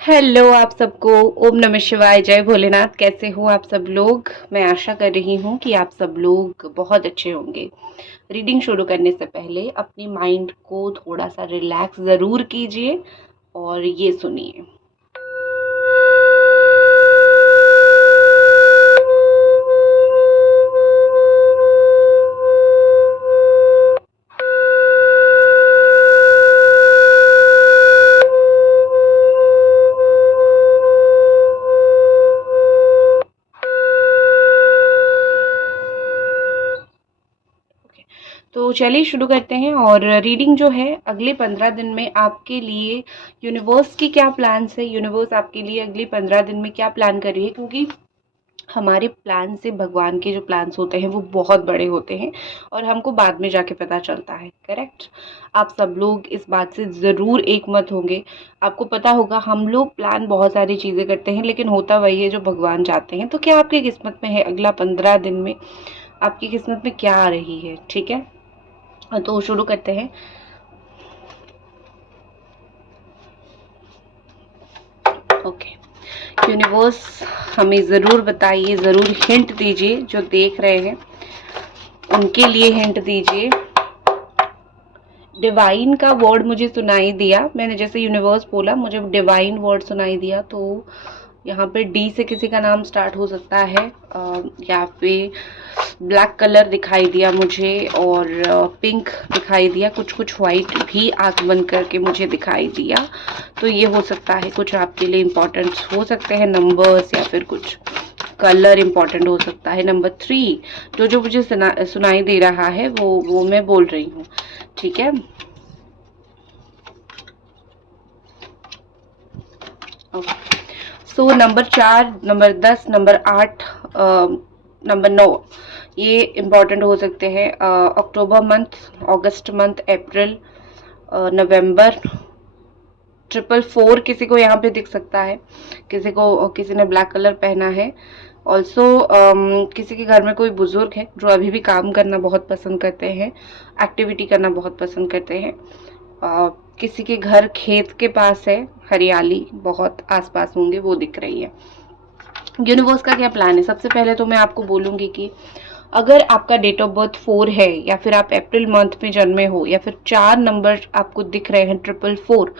Hello आप सबको। ओम नमः शिवाय, जय भोलेनाथ। कैसे हो आप सब लोग? मैं आशा कर रही हूँ कि आप सब लोग बहुत अच्छे होंगे। रीडिंग शुरू करने से पहले अपनी माइंड को थोड़ा सा रिलैक्स ज़रूर कीजिए और ये सुनिए। तो चलिए शुरू करते हैं। और रीडिंग जो है अगले 15 दिन में आपके लिए यूनिवर्स की क्या प्लान्स है, यूनिवर्स आपके लिए अगले 15 दिन में क्या प्लान कर रही है, क्योंकि हमारे प्लान से भगवान के जो प्लान्स होते हैं वो बहुत बड़े होते हैं और हमको बाद में जाके पता चलता है। करेक्ट। आप सब लोग इस बात से ज़रूर एक मत होंगे। आपको पता होगा हम लोग प्लान बहुत सारी चीज़ें करते हैं लेकिन होता वही है जो भगवान चाहते हैं। तो क्या आपकी किस्मत में है अगला 15 दिन में, आपकी किस्मत में क्या आ रही है? ठीक है, तो शुरू करते हैं। ओके, यूनिवर्स हमें ज़रूर बताइए, ज़रूर हिंट दीजिए। जो देख रहे हैं उनके लिए हिंट दीजिए। डिवाइन का वर्ड मुझे सुनाई दिया, मैंने जैसे यूनिवर्स बोला मुझे डिवाइन वर्ड सुनाई दिया। तो यहाँ पे डी से किसी का नाम स्टार्ट हो सकता है, या फिर ब्लैक कलर दिखाई दिया मुझे और पिंक दिखाई दिया, कुछ कुछ वाइट भी आंख बंद करके मुझे दिखाई दिया। तो ये हो सकता है कुछ आपके लिए इम्पोर्टेंट हो सकते हैं नंबर्स, या फिर कुछ कलर इम्पोर्टेंट हो सकता है। नंबर 3 जो जो मुझे सुनाई दे रहा है वो मैं बोल रही हूँ। ठीक है, okay. So number 4, number 10, number 8, number 9 ये इम्पोर्टेंट हो सकते हैं। अक्टूबर मंथ, अगस्त मंथ, अप्रैल, नवंबर। 444 किसी को यहाँ पे दिख सकता है, किसी ने ब्लैक कलर पहना है। ऑल्सो किसी के घर में कोई बुजुर्ग है जो अभी भी काम करना बहुत पसंद करते हैं, एक्टिविटी करना बहुत पसंद करते हैं। किसी के घर खेत के पास है, हरियाली बहुत आसपास होंगे, वो दिख रही है। यूनिवर्स का क्या प्लान है? सबसे पहले तो मैं आपको बोलूंगी कि अगर आपका डेट ऑफ बर्थ 4 है, या फिर आप अप्रैल मंथ में जन्मे हो, या फिर 4 नंबर आपको दिख रहे हैं 444,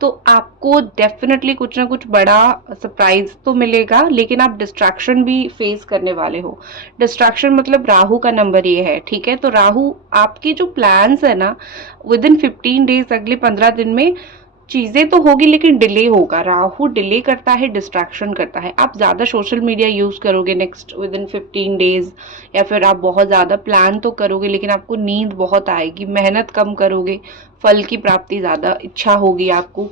तो आपको डेफिनेटली कुछ ना कुछ बड़ा सरप्राइज तो मिलेगा, लेकिन आप डिस्ट्रैक्शन भी फेस करने वाले हो। डिस्ट्रैक्शन मतलब राहु का नंबर ये है। ठीक है, तो राहु आपके जो प्लान्स है ना, विद इन 15 डेज, अगले 15 दिन में चीजें तो होगी लेकिन डिले होगा। राहु डिले करता है, डिस्ट्रैक्शन करता है। आप ज्यादा सोशल मीडिया यूज करोगे नेक्स्ट विद इन 15 डेज, या फिर आप बहुत ज्यादा प्लान तो करोगे लेकिन आपको नींद बहुत आएगी, मेहनत कम करोगे, फल की प्राप्ति ज्यादा इच्छा होगी आपको।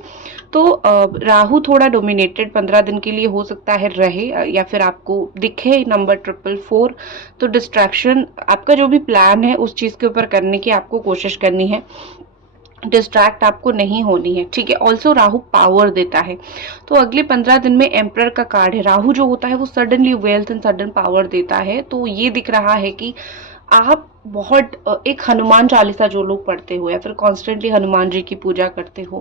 तो राहु थोड़ा डोमिनेटेड 15 दिन के लिए हो सकता है रहे, या फिर आपको दिखे नंबर 444। तो डिस्ट्रैक्शन, आपका जो भी प्लान है उस चीज के ऊपर करने की आपको कोशिश करनी है, डिस्ट्रैक्ट आपको नहीं होनी है। ठीक है, ऑल्सो राहु पावर देता है। तो अगले 15 दिन में एम्परर का कार्ड है। राहु जो होता है वो suddenly wealth and sudden power देता है। तो ये दिख रहा है कि आप बहुत एक हनुमान चालीसा जो लोग पढ़ते हो, या फिर कॉन्स्टेंटली हनुमान जी की पूजा करते हो,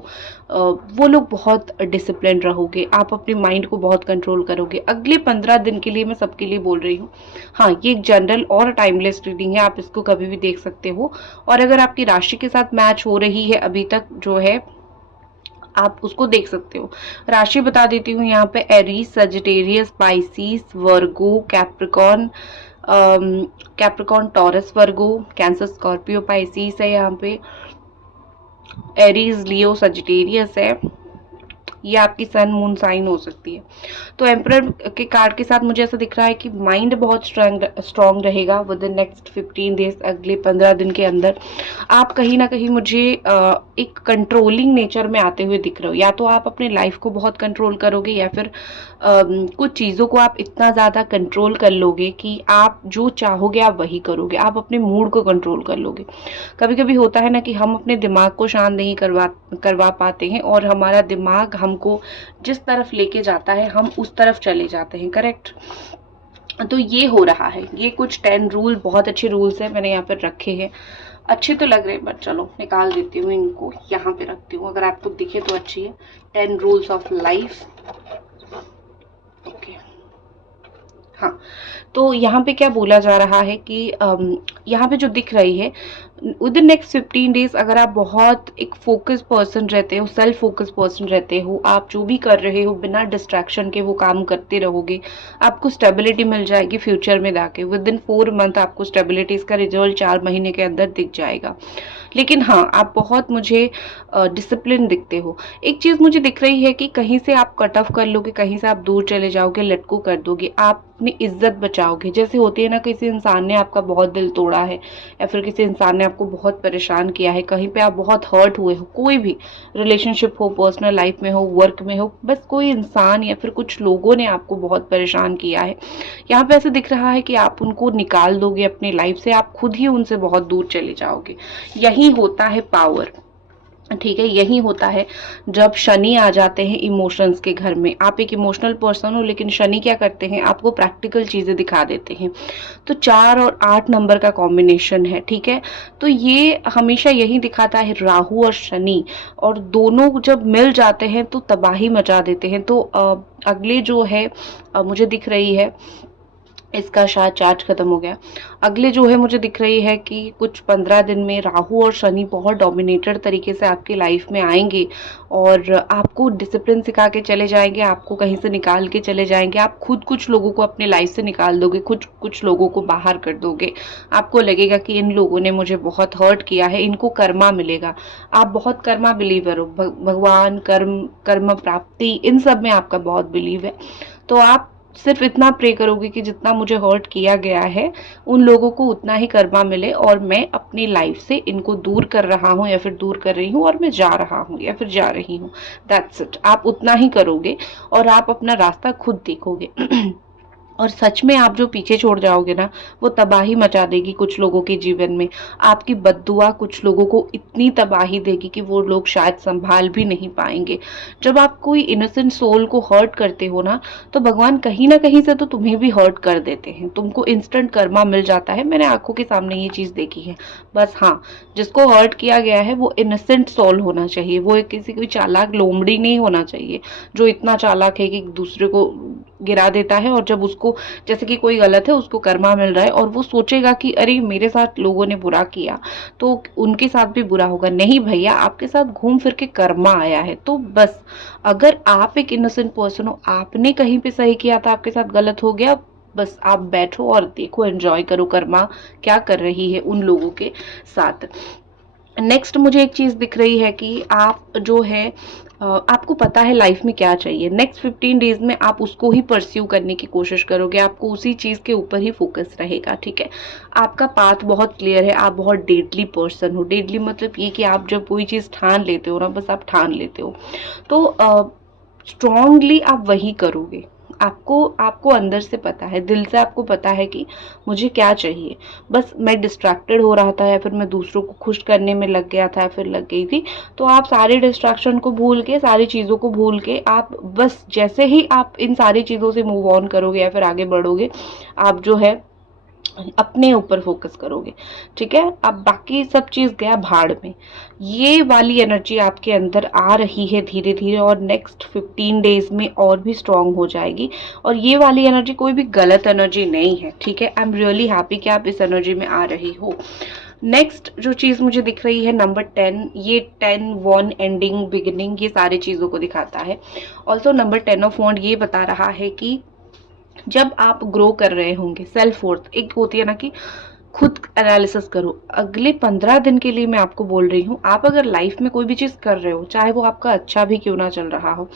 वो लोग बहुत डिसिप्लिन रहोगे, आप अपने माइंड को बहुत कंट्रोल करोगे अगले 15 दिन के लिए। मैं सबके लिए बोल रही हूँ। हाँ, ये एक जनरल और टाइमलेस रीडिंग है, आप इसको कभी भी देख सकते हो। और अगर आपकी राशि के साथ मैच हो रही है अभी तक जो है, आप उसको देख सकते हो। राशि बता देती हूँ यहाँ पे, एरीज, सजिटेरियस, पाइसिस, वर्गो, कैप्रिकॉन, कैप्रिकॉन, टॉरस, वर्गो, कैंसर, स्कॉर्पियो, पाइसिस है यहाँ पे। एरीज, लियो, सजिटेरियस है। ये आपकी सन मून साइन हो सकती है। तो एम्परर के कार्ड के साथ मुझे ऐसा दिख रहा है कि माइंड बहुत स्ट्रांग रहेगा विद इन नेक्स्ट 15 डेज, अगले 15 दिन के अंदर। आप कहीं ना कहीं मुझे एक कंट्रोलिंग नेचर में आते हुए दिख रहे हो। या तो आप अपने लाइफ को बहुत कंट्रोल करोगे, या फिर कुछ चीज़ों को आप इतना ज़्यादा कंट्रोल कर लोगे कि आप जो चाहोगे आप वही करोगे, आप अपने मूड को कंट्रोल कर लोगे। कभी कभी होता है ना कि हम अपने दिमाग को शांत नहीं करवा पाते हैं, और हमारा दिमाग हमको जिस तरफ लेके जाता है हम उस तरफ चले जाते हैं। करेक्ट। तो ये हो रहा है। ये कुछ 10 रूल, बहुत अच्छे रूल्स हैं मैंने यहाँ पर रखे हैं। अच्छे तो लग रहे हैं, बट चलो निकाल देती हूँ इनको, यहाँ पे रखती हूँ, अगर आपको दिखे तो अच्छी है। 10 रूल्स ऑफ लाइफ। ओके, हाँ, तो यहाँ पे क्या बोला जा रहा है कि यहाँ पे जो दिख रही है, विद इन नेक्स्ट 15 डेज अगर आप बहुत एक फोकस पर्सन रहते हो, सेल्फ फोकस पर्सन रहते हो, आप जो भी कर रहे हो बिना डिस्ट्रैक्शन के वो काम करते रहोगे, आपको स्टेबिलिटी मिल जाएगी फ्यूचर में जाके। विद इन 4 मंथ आपको स्टेबिलिटी, इसका रिजल्ट 4 महीने के अंदर दिख जाएगा। लेकिन हाँ, आप बहुत मुझे डिसिप्लिन दिखते हो। एक चीज़ मुझे दिख रही है कि कहीं से आप कट ऑफ कर लोगे, कहीं से आप दूर चले जाओगे, लेट गो कर दोगे, आप अपनी इज्जत बचाओगे। जैसे होती है ना, किसी इंसान ने आपका बहुत दिल तोड़ा है या फिर किसी इंसान ने आपको बहुत परेशान किया है, कहीं पे आप बहुत हर्ट हुए हो, कोई भी रिलेशनशिप हो, पर्सनल लाइफ में हो, वर्क में हो, बस कोई इंसान या फिर कुछ लोगों ने आपको बहुत परेशान किया है, यहाँ पे ऐसे दिख रहा है कि आप उनको निकाल दोगे अपनी लाइफ से, आप खुद ही उनसे बहुत दूर चले जाओगे। यही होता है पावर, ठीक है, यही होता है जब शनि आ जाते हैं इमोशंस के घर में। आप एक इमोशनल पर्सन हो, लेकिन शनि क्या करते हैं, आपको प्रैक्टिकल चीजें दिखा देते हैं। तो 4 और 8 नंबर का कॉम्बिनेशन है, ठीक है, तो ये हमेशा यही दिखाता है, राहु और शनि, और दोनों जब मिल जाते हैं तो तबाही मचा देते हैं। तो अगले जो है मुझे दिख रही है, इसका शायद चार्ज खत्म हो गया, अगले जो है मुझे दिख रही है कि कुछ 15 दिन में राहु और शनि बहुत डोमिनेटेड तरीके से आपकी लाइफ में आएंगे और आपको डिसिप्लिन सिखा के चले जाएंगे, आपको कहीं से निकाल के चले जाएंगे। आप खुद कुछ लोगों को अपने लाइफ से निकाल दोगे, कुछ लोगों को बाहर कर दोगे। आपको लगेगा कि इन लोगों ने मुझे बहुत हर्ट किया है, इनको कर्मा मिलेगा। आप बहुत कर्मा बिलीवर हो, भगवान, कर्म प्राप्ति, इन सब में आपका बहुत बिलीव है। तो आप सिर्फ इतना प्रे करोगे कि जितना मुझे हर्ट किया गया है उन लोगों को उतना ही कर्मा मिले, और मैं अपनी लाइफ से इनको दूर कर रहा हूँ या फिर दूर कर रही हूँ, और मैं जा रहा हूँ या फिर जा रही हूँ। दैट्स इट, आप उतना ही करोगे और आप अपना रास्ता खुद देखोगे। और सच में आप जो पीछे छोड़ जाओगे ना, वो तबाही मचा देगी कुछ लोगों के जीवन में। आपकी बद्दुआ कुछ लोगों को इतनी तबाही देगी कि वो लोग शायद संभाल भी नहीं पाएंगे। जब आप कोई इनोसेंट सोल को हर्ट करते हो ना, तो भगवान कहीं ना कहीं से तो तुम्हें भी हर्ट कर देते हैं, तुमको इंस्टेंट कर्मा मिल जाता है। मैंने आंखों के सामने ये चीज देखी है। बस हाँ, जिसको हर्ट किया गया है वो इनोसेंट सोल होना चाहिए, वो किसी कोई चालाक लोमड़ी नहीं होना चाहिए जो इतना चालाक है कि दूसरे को गिरा देता है, और जब उसको, जैसे कि कोई गलत है, उसको कर्मा मिल रहा है और वो सोचेगा कि अरे मेरे साथ लोगों ने बुरा किया तो उनके साथ भी बुरा होगा। नहीं भैया, आपके साथ घूम फिर के कर्मा आया है। तो बस अगर आप एक इनोसेंट पर्सन हो, आपने कहीं पे सही किया था, आपके साथ गलत हो गया, बस आप बैठो और देखो, एंजॉय करो कर्मा क्या कर रही है उन लोगों के साथ। नेक्स्ट मुझे एक चीज दिख रही है कि आप जो है आपको पता है लाइफ में क्या चाहिए। नेक्स्ट 15 डेज में आप उसको ही परस्यू करने की कोशिश करोगे, आपको उसी चीज के ऊपर ही फोकस रहेगा, ठीक है। आपका पाथ बहुत क्लियर है, आप बहुत डेडली पर्सन हो। डेडली मतलब ये कि आप जब कोई चीज ठान लेते हो ना, बस आप ठान लेते हो, तो स्ट्रांगली आप वही करोगे। आपको आपको अंदर से पता है, दिल से आपको पता है कि मुझे क्या चाहिए। बस मैं डिस्ट्रैक्टेड हो रहा था या फिर मैं दूसरों को खुश करने में लग गया था या फिर लग गई थी, तो आप सारे डिस्ट्रैक्शन को भूल के, सारी चीज़ों को भूल के, आप बस जैसे ही आप इन सारी चीज़ों से मूव ऑन करोगे या फिर आगे बढ़ोगे, आप जो है अपने ऊपर फोकस करोगे, ठीक है। अब बाकी सब चीज गया भाड़ में। ये वाली एनर्जी आपके अंदर आ रही है धीरे धीरे, और नेक्स्ट 15 डेज में और भी स्ट्रांग हो जाएगी। और ये वाली एनर्जी कोई भी गलत एनर्जी नहीं है, ठीक है। आई एम रियली हैप्पी कि आप इस एनर्जी में आ रही हो। नेक्स्ट जो चीज मुझे दिख रही है नंबर 10, ये 10 वन एंडिंग बिगिनिंग, ये सारी चीजों को दिखाता है। ऑल्सो नंबर 10 ऑफ वॉन्ड ये बता रहा है कि जब आप ग्रो कर रहे होंगे, सेल्फ वर्थ एक होती है ना कि खुद एनालिसिस करो। अगले 15 दिन के लिए मैं आपको बोल रही हूँ, आप अगर लाइफ में कोई भी चीज कर रहे हो, चाहे वो आपका अच्छा भी क्यों ना चल रहा हो,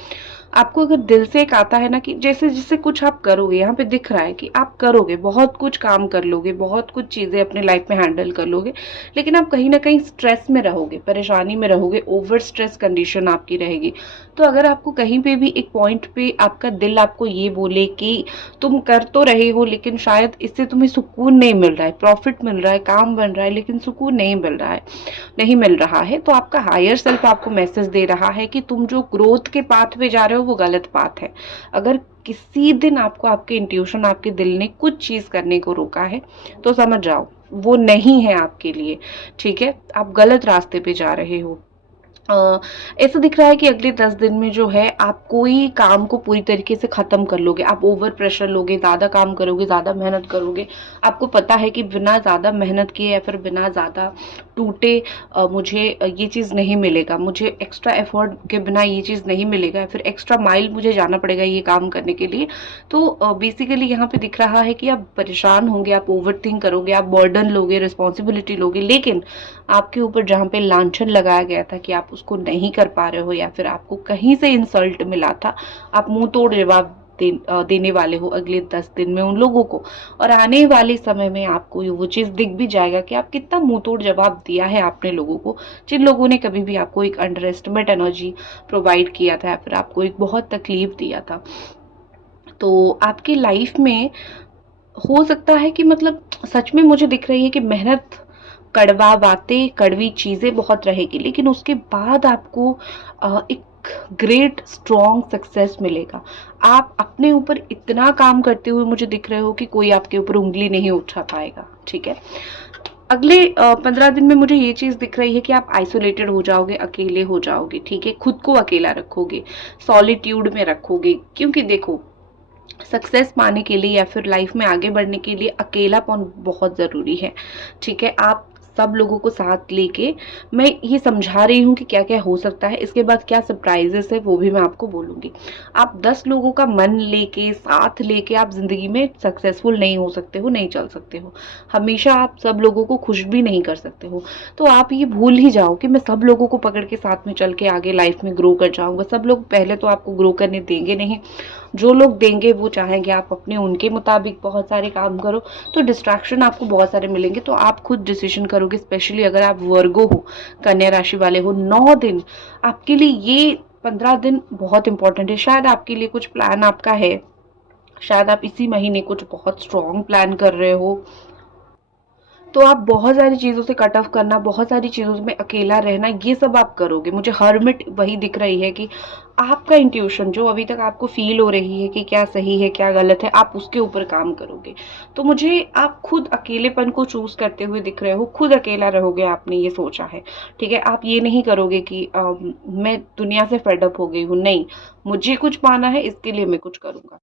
आपको अगर दिल से एक आता है ना कि जैसे जिससे कुछ आप करोगे, यहाँ पे दिख रहा है कि आप करोगे, बहुत कुछ काम कर लोगे, बहुत कुछ चीजें अपने लाइफ में हैंडल कर लोगे, लेकिन आप कहीं ना कहीं स्ट्रेस में रहोगे, परेशानी में रहोगे, ओवर स्ट्रेस कंडीशन आपकी रहेगी। तो अगर आपको कहीं पे भी एक पॉइंट पे आपका दिल आपको ये बोले कि तुम कर तो रहे हो लेकिन शायद इससे तुम्हें सुकून नहीं मिल रहा है, प्रॉफिट मिल रहा है, काम बन रहा है, लेकिन सुकून नहीं मिल रहा है, नहीं मिल रहा है, तो आपका हायर सेल्फ आपको मैसेज दे रहा है कि तुम जो ग्रोथ के पाथ पे जा रहे हो वो गलत पाथ है। अगर किसी दिन आपको आपके इंट्यूशन, आपके दिल ने कुछ चीज करने को रोका है, तो समझ जाओ वो नहीं है आपके लिए, ठीक है? आप गलत रास्ते पे जा रहे हो। अ, ऐसा दिख रहा है कि अगले 10 दिन में जो है आप कोई काम को पूरी तरीके से ख़त्म कर लोगे। आप ओवर प्रेशर लोगे, ज़्यादा काम करोगे, ज़्यादा मेहनत करोगे। आपको पता है कि बिना ज़्यादा मेहनत किए या फिर बिना ज़्यादा टूटे मुझे ये चीज़ नहीं मिलेगा, मुझे एक्स्ट्रा एफर्ट के बिना ये चीज़ नहीं मिलेगा या फिर एक्स्ट्रा माइल मुझे जाना पड़ेगा ये काम करने के लिए। तो बेसिकली यहाँ पे दिख रहा है कि आप परेशान होंगे, आप ओवरथिंक करोगे, आप बर्डन लोगे, रिस्पॉन्सिबिलिटी लोगे, लेकिन आपके ऊपर जहाँ पे लांछन लगाया गया था कि आप उसको नहीं कर पा रहे हो या फिर आपको कहीं से इंसल्ट मिला था, आप मुंह तोड़ जवाब देने वाले हो अगले 10 दिन में उन लोगों को। और आने वाले समय में आपको वो चीज़ दिख भी जाएगा कि आप कितना मुंह तोड़ जवाब दिया है आपने लोगों को, जिन लोगों ने कभी भी आपको एक अंडर एस्टिमेट एनर्जी प्रोवाइड किया था या फिर आपको एक बहुत तकलीफ दिया था। तो आपकी लाइफ में हो सकता है कि मतलब सच में मुझे दिख रही है कि मेहनत, कड़वा बातें, कड़वी चीज़ें बहुत रहेगी, लेकिन उसके बाद आपको एक ग्रेट स्ट्रॉन्ग सक्सेस मिलेगा। आप अपने ऊपर इतना काम करते हुए मुझे दिख रहे हो कि कोई आपके ऊपर उँगली नहीं उठा पाएगा, ठीक है? अगले 15 दिन में मुझे ये चीज़ दिख रही है कि आप आइसोलेटेड हो जाओगे, अकेले हो जाओगे, ठीक है? खुद को अकेला रखोगे, सॉलिट्यूड में रखोगे, क्योंकि देखो सक्सेस पाने के लिए या फिर लाइफ में आगे बढ़ने के लिए अकेलापन बहुत ज़रूरी है, ठीक है? आप सब लोगों को साथ लेके मैं ये समझा रही हूँ कि क्या-क्या हो सकता है, इसके बाद क्या सरप्राइज़ेज़ है वो भी मैं आपको बोलूँगी। आप 10 लोगों का मन लेके, साथ लेके आप ज़िंदगी में सक्सेसफुल नहीं हो सकते हो, नहीं चल सकते हो। हमेशा आप सब लोगों को खुश भी नहीं कर सकते हो। तो आप ये भूल ही जाओ कि मैं सब लोगों को पकड़ के साथ में चल के आगे लाइफ में ग्रो कर जाऊँगा। सब लोग पहले तो आपको ग्रो करने देंगे नहीं। जो लोग देंगे वो चाहेंगे आप अपने उनके मुताबिक बहुत सारे काम करो, तो डिस्ट्रैक्शन आपको बहुत सारे मिलेंगे। तो आप खुद डिसीजन करोगे, स्पेशली अगर आप वर्गो हो, कन्या राशि वाले हो। 9 दिन आपके लिए, ये 15 दिन बहुत इंपॉर्टेंट है। शायद आपके लिए कुछ प्लान आपका है, शायद आप इसी महीने कुछ बहुत स्ट्रॉन्ग प्लान कर रहे हो, तो आप बहुत सारी चीज़ों से कट ऑफ करना, बहुत सारी चीज़ों में अकेला रहना, ये सब आप करोगे। मुझे हर्मिट वही दिख रही है कि आपका इंट्यूशन जो अभी तक आपको फील हो रही है कि क्या सही है, क्या गलत है, आप उसके ऊपर काम करोगे। तो मुझे आप खुद अकेलेपन को चूज़ करते हुए दिख रहे हो, खुद अकेला रहोगे आपने ये सोचा है, ठीक है? आप ये नहीं करोगे कि मैं दुनिया से फेड अप हो गई हूँ, नहीं, मुझे कुछ पाना है इसके लिए मैं कुछ करूँगा।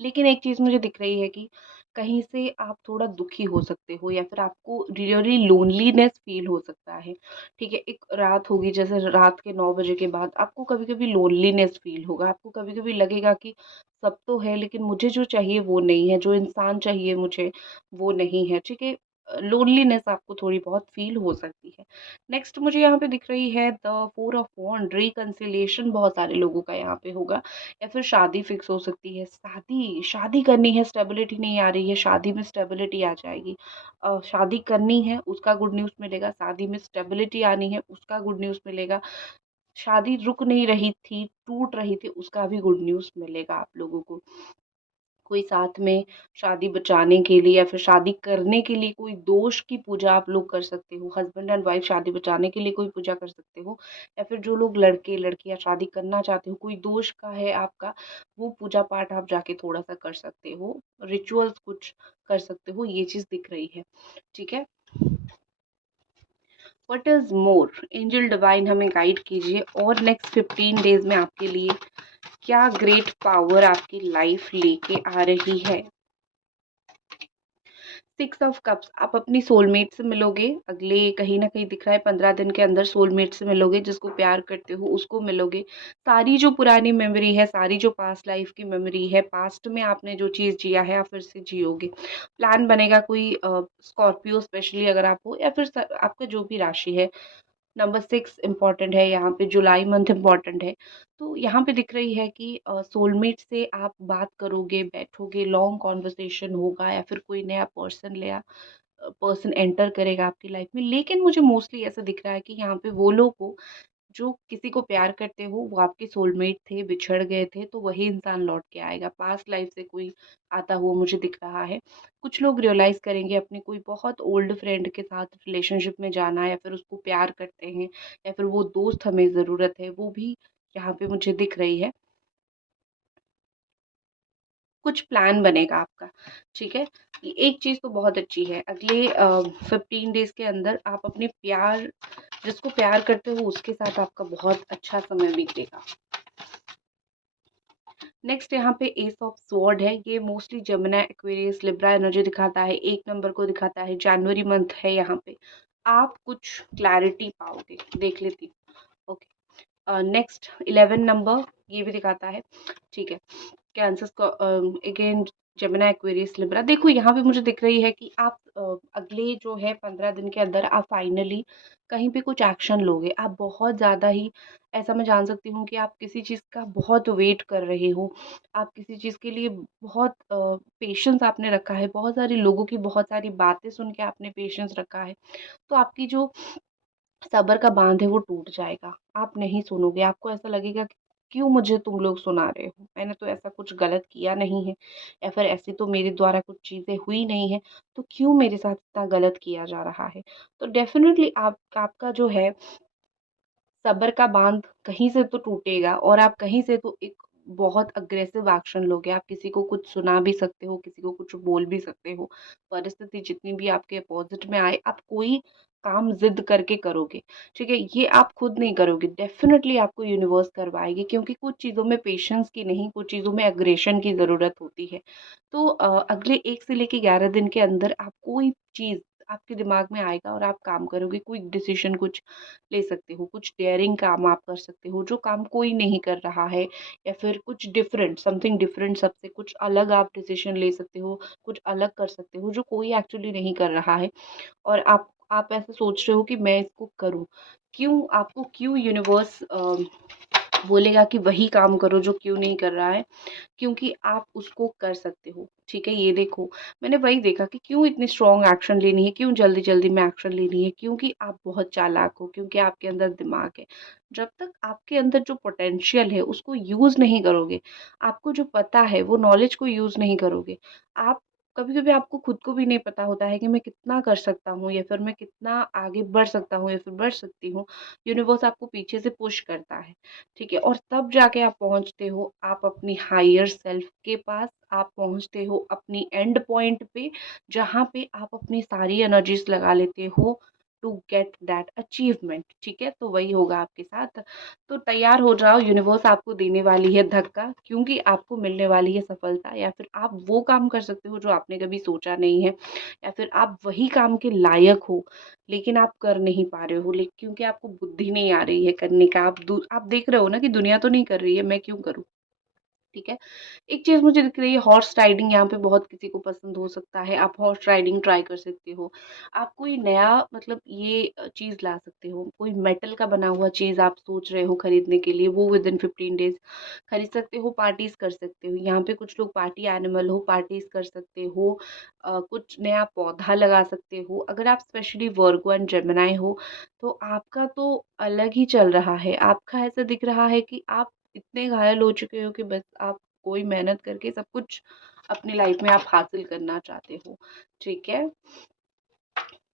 लेकिन एक चीज़ मुझे दिख रही है कि कहीं से आप थोड़ा दुखी हो सकते हो या फिर आपको रियली लोनलीनेस फ़ील हो सकता है, ठीक है? एक रात होगी, जैसे रात के 9 बजे के बाद आपको कभी-कभी लोनलीनेस फ़ील होगा, आपको कभी-कभी लगेगा कि सब तो है लेकिन मुझे जो चाहिए वो नहीं है, जो इंसान चाहिए मुझे वो नहीं है, ठीक है? लोनलीनेस आपको थोड़ी बहुत फ़ील हो सकती है। नेक्स्ट मुझे यहाँ पे दिख रही है द 4 ऑफ वॉन्ड, रिकन्सिलिएशन बहुत सारे लोगों का यहाँ पे होगा या फिर शादी फिक्स हो सकती है। शादी शादी करनी है, स्टेबिलिटी नहीं आ रही है, शादी में स्टेबिलिटी आ जाएगी। शादी करनी है, उसका गुड न्यूज़ मिलेगा, शादी में स्टेबिलिटी आनी है, उसका गुड न्यूज़ मिलेगा। शादी रुक नहीं रही थी, टूट रही थी, उसका भी गुड न्यूज़ मिलेगा आप लोगों को। कोई साथ में शादी बचाने के लिए या फिर शादी करने के लिए कोई दोष की पूजा आप लोग कर सकते हो। हस्बैंड एंड वाइफ शादी बचाने के लिए कोई पूजा कर सकते हो या फिर जो लोग लड़के लड़कियां शादी करना चाहते हो, कोई दोष का है आपका, वो पूजा पाठ आप जाके थोड़ा सा कर सकते हो, रिचुअल्स कुछ कर सकते हो, ये चीज दिख रही है, ठीक है? What is more, angel divine हमें गाइड कीजिए और नेक्स्ट 15 डेज में आपके लिए क्या ग्रेट पावर आपकी लाइफ लेके आ रही है। 6 ऑफ कप्स, आप अपनी सोलमेट से मिलोगे अगले, कहीं न कहीं दिख रहा है 15 दिन के अंदर सोलमेट से मिलोगे, जिसको प्यार करते हो उसको मिलोगे। सारी जो पुरानी मेमोरी है, सारी जो पास्ट लाइफ की मेमोरी है, पास्ट में आपने जो चीज़ जिया है आप फिर से जियोगे। प्लान बनेगा कोई स्कॉर्पियो स्पेशली अगर आप हो या फिर स आपका जो भी राशि है। नंबर 6 इम्पोर्टेंट है यहाँ पे, जुलाई मंथ इम्पोर्टेंट है। तो यहाँ पे दिख रही है कि सोलमेट से आप बात करोगे, बैठोगे, लॉन्ग कन्वर्सेशन होगा या फिर कोई नया पर्सन एंटर करेगा आपकी लाइफ में। लेकिन मुझे मोस्टली ऐसा दिख रहा है कि यहाँ पे वो लोग हो जो किसी को प्यार करते हो, वो आपके सोलमेट थे, बिछड़ गए थे, तो वही इंसान लौट के आएगा। पास्ट लाइफ से कोई आता हुआ मुझे दिख रहा है। कुछ लोग रियलाइज़ करेंगे अपने कोई बहुत ओल्ड फ्रेंड के साथ रिलेशनशिप में जाना या फिर उसको प्यार करते हैं या फिर वो दोस्त हमें ज़रूरत है, वो भी यहाँ पे मुझे दिख रही है। कुछ प्लान बनेगा आपका, ठीक है। ये एक चीज़ तो बहुत अच्छी है, अगले 15 डेज़ के अंदर आप अपने प्यार, जिसको प्यार करते हो उसके साथ आपका बहुत अच्छा समय बीतेगा। नेक्स्ट यहाँ पे एस ऑफ स्वॉर्ड है, ये mostly Jamuna Aquarius Libra energy दिखाता है, 1 नंबर को दिखाता है, जनवरी मंथ है यहाँ पे, आप कुछ क्लैरिटी पाओगे, देख लेती हूँ। ओके, नेक्स्ट 11 नंबर, ये भी दिखाता है, ठीक है। कैंसर को अगेन जेमिनी एक्वेरियस लिब्रा, देखो यहाँ पे मुझे दिख रही है कि आप अगले जो है 15 दिन के अंदर आप फाइनली कहीं पे कुछ एक्शन लोगे। आप बहुत ज़्यादा ही, ऐसा मैं जान सकती हूँ कि आप किसी चीज़ का बहुत वेट कर रहे हो, आप किसी चीज़ के लिए बहुत पेशेंस आपने रखा है, बहुत सारे लोगों की बहुत सारी बातें सुन के आपने पेशेंस रखा है, तो आपकी जो सब्र का बांध है वो टूट जाएगा। आप नहीं सुनोगे, आपको ऐसा लगेगा कि क्यों मुझे तुम लोग सुना रहे हो? मैंने तो ऐसा कुछ गलत किया नहीं है, या फिर ऐसी तो मेरे द्वारा कुछ चीज़ें हुई नहीं है, तो क्यों मेरे साथ इतना गलत किया जा रहा है? तो डेफ़िनेटली आप आपका जो है सब्र का बाँध कहीं से तो टूटेगा, और आप कहीं से तो एक बहुत अग्रेसिव एक्शन लोगे। आप किसी को कुछ सुना भी सकते हो, किसी को कुछ बोल भी सकते हो। परिस्थिति जितनी भी आपके अपोज़िट में आए, आप कोई काम ज़िद करके करोगे, ठीक है? ये आप खुद नहीं करोगे, डेफ़िनिटली आपको यूनिवर्स करवाएगी, क्योंकि कुछ चीज़ों में पेशेंस की नहीं, कुछ चीज़ों में एग्रेशन की ज़रूरत होती है। तो अगले 1 से लेके 11 दिन के अंदर आप कोई चीज़ आपके दिमाग में आएगा और आप काम करोगे, क्विक डिसीज़न कुछ ले सकते हो, कुछ डेयरिंग काम आप कर सकते हो, जो काम कोई नहीं कर रहा है, या फिर कुछ डिफरेंट, समथिंग डिफरेंट, सबसे कुछ अलग आप डिसीजन ले सकते हो, कुछ अलग कर सकते हो जो कोई एक्चुअली नहीं कर रहा है, और आप ऐसे सोच रहे हो कि मैं इसको करूँ। क्यों आपको, क्यों यूनिवर्स बोलेगा कि वही काम करो जो क्यों नहीं कर रहा है? क्योंकि आप उसको कर सकते हो, ठीक है? ये देखो, मैंने वही देखा कि क्यों इतनी स्ट्रॉन्ग एक्शन लेनी है, क्यों जल्दी-जल्दी में एक्शन लेनी है, क्योंकि आप बहुत चालाक हो, क्योंकि आपके अंदर दिमाग है। जब तक आपके अंदर जो पोटेंशियल है उसको यूज़ नहीं करोगे, आपको जो पता है वो नॉलेज को यूज़ नहीं करोगे, आप कभी-कभी आपको खुद को भी नहीं पता होता है कि मैं कितना कर सकता हूँ, या फिर मैं कितना आगे बढ़ सकता हूँ, या फिर बढ़ सकती हूँ। यूनिवर्स आपको पीछे से पुश करता है, ठीक है? और तब जाके आप पहुँचते हो, आप अपनी हायर सेल्फ के पास, आप पहुँचते हो अपनी एंड पॉइंट पे, जहाँ पे आप अपनी सारी एनर्जीज़ लगा लेते हो टू गेट दैट अचीवमेंट, ठीक है? तो वही होगा आपके साथ। तो तैयार हो जाओ, यूनिवर्स आपको देने वाली है धक्का, क्योंकि आपको मिलने वाली है सफलता, या फिर आप वो काम कर सकते हो जो आपने कभी सोचा नहीं है, या फिर आप वही काम के लायक हो, लेकिन आप कर नहीं पा रहे हो, क्योंकि आपको बुद्धि नहीं आ रही है करने का। आप देख रहे हो ना कि दुनिया तो नहीं कर रही है, मैं क्यों करूँ? ठीक है। एक चीज़ मुझे दिख रही है, हॉर्स राइडिंग, यहाँ पे बहुत किसी को पसंद हो सकता है, आप हॉर्स राइडिंग ट्राई कर सकते हो। आप कोई नया, मतलब ये चीज़ ला सकते हो, कोई मेटल का बना हुआ चीज़ आप सोच रहे हो खरीदने के लिए, वो विदिन 15 डेज़ खरीद सकते हो, पार्टीज़ कर सकते हो। यहाँ पे कुछ लोग पार्टी एनिमल हो, पार्टीज़ कर सकते हो, कुछ नया पौधा लगा सकते हो। अगर आप स्पेशली वर्गो एंड जेमिनी हो, तो आपका तो अलग ही चल रहा है। आपका ऐसा दिख रहा है कि आप इतने घायल हो चुके हो कि बस आप कोई मेहनत करके सब कुछ अपनी लाइफ में आप हासिल करना चाहते हो, ठीक है।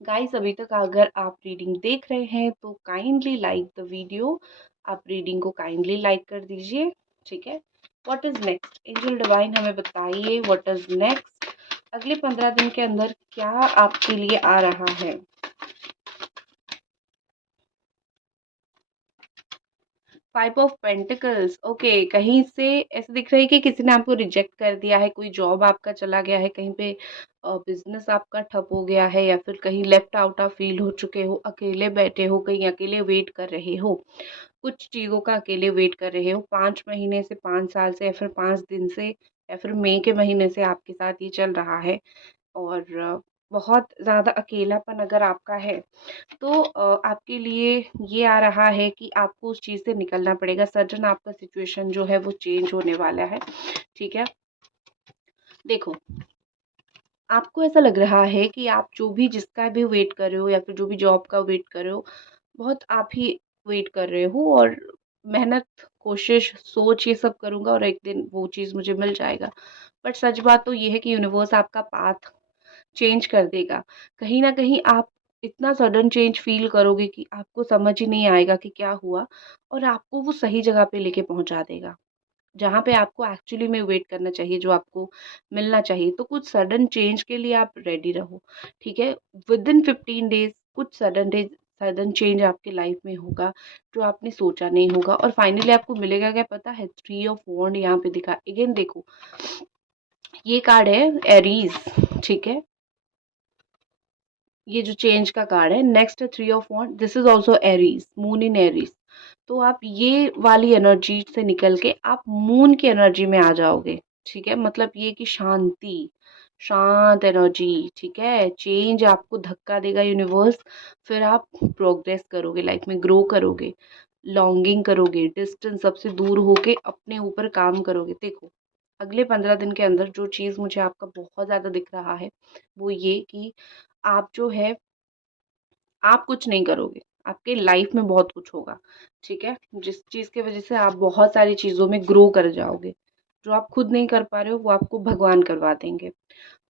गाइस, अभी तक अगर आप रीडिंग देख रहे हैं तो काइंडली लाइक द वीडियो, आप रीडिंग को काइंडली लाइक कर दीजिए, ठीक है। What is next, angel divine हमें बताइए व्हाट इज नेक्स्ट, अगले 15 दिन के अंदर क्या आपके लिए आ रहा है। फाइव ऑफ पेंटिकल्स, ओके, कहीं से ऐसे दिख रही है कि किसी ने आपको रिजेक्ट कर दिया है, कोई जॉब आपका चला गया है, कहीं पे बिजनेस आपका ठप हो गया है, या फिर कहीं लेफ्ट आउट ऑफ फील हो चुके हो, अकेले बैठे हो, कहीं अकेले वेट कर रहे हो, कुछ चीज़ों का अकेले वेट कर रहे हो, 5 महीने से, 5 साल से, या फिर 5 दिन से, या फिर मई के महीने से आपके साथ ये चल रहा है, और बहुत ज़्यादा अकेलापन अगर आपका है, तो आपके लिए ये आ रहा है कि आपको उस चीज़ से निकलना पड़ेगा। सडन आपका सिचुएशन जो है वो चेंज होने वाला है, ठीक है। देखो, आपको ऐसा लग रहा है कि आप जो भी, जिसका भी वेट कर रहे हो, या फिर जो भी जॉब का वेट कर रहे हो, बहुत आप ही वेट कर रहे हो, और मेहनत, कोशिश, सोच, ये सब करूँगा और एक दिन वो चीज़ मुझे मिल जाएगा। बट सच बात तो ये है कि यूनिवर्स आपका पाथ चेंज कर देगा। कहीं न कहीं आप इतना सडन चेंज फ़ील करोगे कि आपको समझ ही नहीं आएगा कि क्या हुआ, और आपको वो सही जगह पे लेके पहुँचा देगा। जहाँ पे आपको एक्चुअली में वेट करना चाहिए, जो आपको मिलना चाहिए। तो कुछ सडन चेंज के लिए आप रेडी रहो, ठीक है। विद इन 15 डेज कुछ सडन चेंज आपकी लाइफ में होगा जो आपने सोचा नहीं होगा, और फाइनली आपको मिलेगा क्या पता है? 3 ऑफ वॉन्ड यहाँ पे दिखा। अगेन देखो, ये कार्ड है एरीज, ठीक है। ये जो चेंज का कार्ड है, next 3 of wands, this is also Aries, moon in Aries. तो आप ये वाली एनर्जी से निकल के आप मून की एनर्जी में आ जाओगे, ठीक है। मतलब ये कि शांति, शांत एनर्जी, ठीक है। चेंज आपको धक्का देगा यूनिवर्स, फिर आप प्रोग्रेस करोगे, लाइफ में ग्रो करोगे, लॉन्गिंग करोगे, डिस्टेंस सबसे दूर होके अपने ऊपर काम करोगे। देखो, अगले 15 दिन के अंदर जो चीज़ मुझे आपका बहुत ज़्यादा दिख रहा है वो ये कि आप जो है, आप कुछ नहीं करोगे, आपके लाइफ में बहुत कुछ होगा, ठीक है। जिस चीज़ की वजह से आप बहुत सारी चीज़ों में ग्रो कर जाओगे। जो आप खुद नहीं कर पा रहे हो वो आपको भगवान करवा देंगे।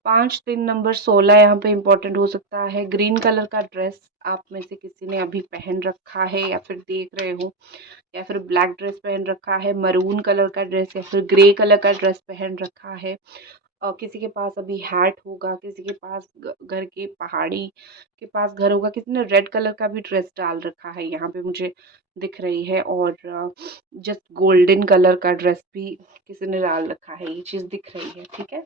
5, 3 नंबर 16 यहाँ पे इम्पोर्टेंट हो सकता है। ग्रीन कलर का ड्रेस आप में से किसी ने अभी पहन रखा है या फिर देख रहे हो, या फिर ब्लैक ड्रेस पहन रखा है, मरून कलर का ड्रेस या फिर ग्रे कलर का ड्रेस पहन रखा है। किसी के पास अभी हैट होगा, किसी के पास घर के पहाड़ी के पास घर होगा, किसी ने रेड कलर का भी ड्रेस डाल रखा है, यहाँ पे मुझे दिख रही है। और जस्ट गोल्डन कलर का ड्रेस भी किसी ने डाल रखा है, ये चीज़ दिख रही है, ठीक है।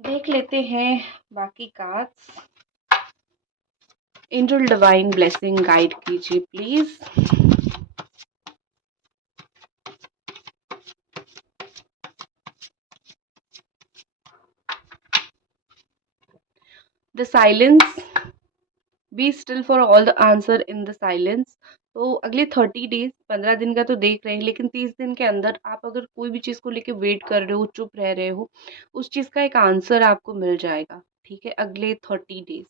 देख लेते हैं बाकी cards. Angel divine blessing guide कीजिए please. The silence, be still for all the answer in the silence. तो अगले 30 डेज, 15 दिन का तो देख रहे हैं, लेकिन 30 दिन के अंदर आप अगर कोई भी चीज़ को लेके वेट कर रहे हो, चुप रह रहे हो, उस चीज़ का एक आंसर आपको मिल जाएगा, ठीक है। अगले 30 डेज,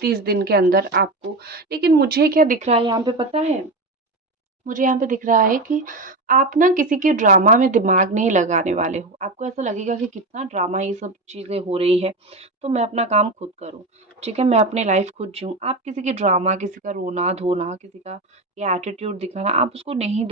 30 दिन के अंदर आपको। लेकिन मुझे क्या दिख रहा है यहाँ पे पता है? मुझे यहाँ पे दिख रहा है कि आप ना किसी के ड्रामा में दिमाग नहीं लगाने वाले हो। आपको ऐसा लगेगा कि कितना ड्रामा ये सब चीज़ें हो रही है, तो मैं अपना काम खुद करूँ, ठीक है, मैं अपनी लाइफ खुद जीऊँ। आप किसी की ड्रामा, किसी का रोना धोना, किसी का ये एटीट्यूड दिखाना, आप उसको नहीं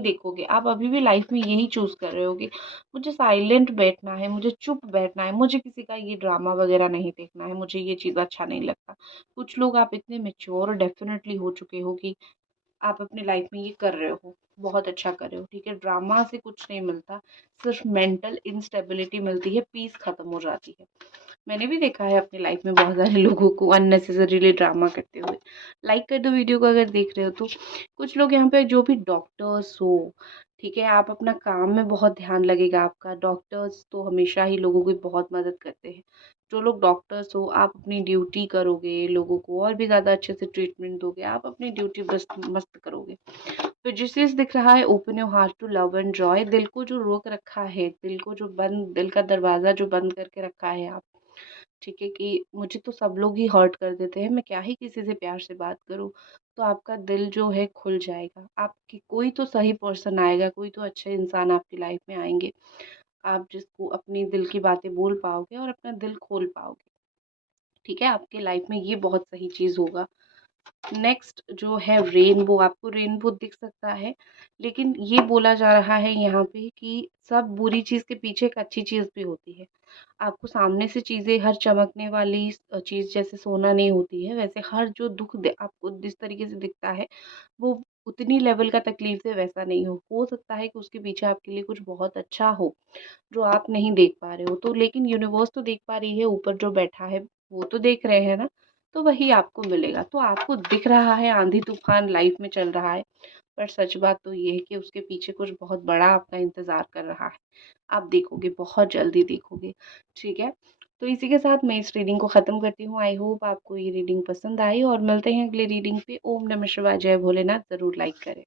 देखोगे। आप अभी भी लाइफ में यही चूज़ कर रहे हो कि मुझे साइलेंट बैठना है, मुझे चुप बैठना है, मुझे किसी का ये ड्रामा वगैरह नहीं देखना है, मुझे ये चीज़ अच्छा नहीं लगता। कुछ लोग आप इतने मैच्योर डेफिनेटली हो चुके हो कि आप अपनी लाइफ में ये कर रहे हो, बहुत अच्छा कर रहे हो, ठीक है। ड्रामा से कुछ नहीं मिलता, सिर्फ मेंटल इंस्टेबिलिटी मिलती है, पीस खत्म हो जाती है। मैंने भी देखा है अपनी लाइफ में बहुत सारे लोगों को अननेसेसरीली ड्रामा करते हुए। लाइक कर दो वीडियो को अगर देख रहे हो तो। कुछ लोग यहाँ पे जो भी डॉक्टर्स हो, ठीक है, आप अपना काम में बहुत ध्यान लगेगा आपका। डॉक्टर्स तो हमेशा ही लोगों की बहुत मदद करते हैं। जो लोग डॉक्टर्स हो, आप अपनी ड्यूटी करोगे, लोगों को और भी ज़्यादा अच्छे से ट्रीटमेंट दोगे, आप अपनी ड्यूटी बस मस्त करोगे। तो जिस चीज़ दिख रहा है, open your heart to love and joy. दिल को जो रोक रखा है, दिल को जो बंद, दिल का दरवाज़ा जो बंद करके रखा है आप, ठीक है, कि मुझे तो सब लोग ही हर्ट कर देते हैं, मैं क्या ही किसी से प्यार से बात करूँ। तो आपका दिल जो है खुल जाएगा, आपकी कोई तो सही पर्सन आएगा, कोई तो अच्छे इंसान आपकी लाइफ में आएंगे, आप जिसको अपनी दिल की बातें बोल पाओगे और अपना दिल खोल पाओगे, ठीक है। आपके लाइफ में ये बहुत सही चीज़ होगा। नेक्स्ट जो है रेनबो, आपको रेनबो दिख सकता है, लेकिन ये बोला जा रहा है यहाँ पे कि सब बुरी चीज़ के पीछे एक अच्छी चीज़ भी होती है। आपको सामने से चीज़ें, हर चमकने वाली चीज़ जैसे सोना नहीं होती है, वैसे हर जो आपको जिस तरीके से दिखता है वो उतनी लेवल का तकलीफ से वैसा नहीं हो सकता है कि उसके पीछे आपके लिए कुछ बहुत अच्छा हो जो आप नहीं देख पा रहे हो। तो लेकिन यूनिवर्स तो देख पा रही है, ऊपर जो बैठा है वो तो देख रहे हैं ना, तो वही आपको मिलेगा। तो आपको दिख रहा है आंधी तूफान लाइफ में चल रहा है, पर सच बात तो ये है कि उसके पीछे कुछ बहुत बड़ा आपका इंतज़ार कर रहा है। आप देखोगे, बहुत जल्दी देखोगे, ठीक है। तो इसी के साथ मैं इस रीडिंग को ख़त्म करती हूँ। आई होप आपको ये रीडिंग पसंद आई, और मिलते हैं अगले रीडिंग पे। ओम नमः शिवाय, जय भोलेनाथ। ज़रूर लाइक करें।